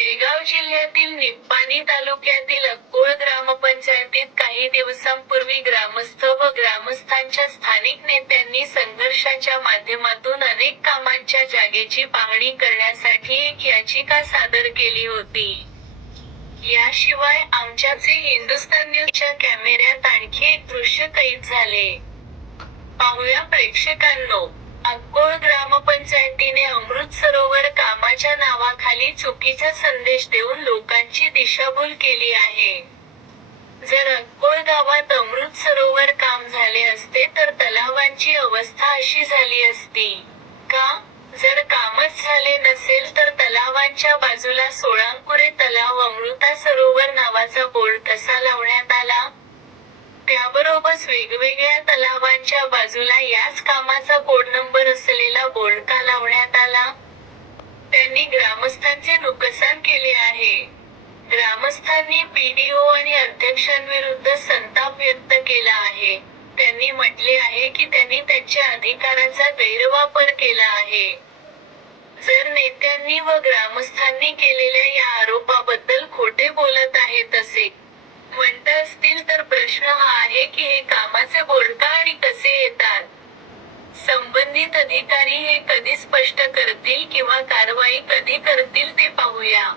बेळगाव जिल्ह्यातील निप्पाणी तालुक्यातील अक्कोळ ग्रामपंचायतीत काही दिवसांपूर्वी ग्रामस्थ व ग्रामस्थांच्या स्थानिक नेत्यांनी संघर्षाच्या माध्यमातून अनेक कामांच्या जागेची पाहणी करण्यासाठी एक याचिका सादर केली होती. याशिवाय आमच्या झी हिंदुस्तान न्यूजच्या कॅमेऱ्यात आणखी एक दृश्य कैद झाले. पाहूया प्रेक्षकांनो. अक्कोळ ग्रामपंचायतीने अमृत सरोवर कामाच्या नावाखाली चुकीचा संदेश देऊन लोकांची दिशाभूल केली आहे. जर अक्कोळ गावात अमृत सरोवर काम झाले असते तर तलावांची अवस्था अशी झाली असती का? जर कामच झाले नसेल तर तलावांच्या बाजूला सोळांकुरे तलाव अमृता सरोवर नावाचा बोर्ड कसा लावण्यात आला? त्याबरोबरच वेगवेगळ्या तलावांच्या बाजूला याच कामाचा कोड नंबर असलेला बोर्ड का लावण्यात आला? त्यांनी ग्रामस्थांचे नुकसान केले आहे. ग्रामस्थांनी पीडीओ आणि अध्यक्षांविरुद्ध संताप व्यक्त केला आहे. त्यांनी म्हटले आहे की त्यांनी त्यांच्या अधिकाराचा गैरवापर केला आहे. जर नेत्यांनी व ग्रामस्थांनी केलेल्या या आरोपाबद्दल खोटे बोलत आहेत असे म्हणत असतील तर प्रश्न हा आहे की हे कामाचे बोर्ड का आणि कसे येतात? संबंधित अधिकारी हे कधी स्पष्ट करतील किंवा कारवाई कधी करतील ते पाहूया.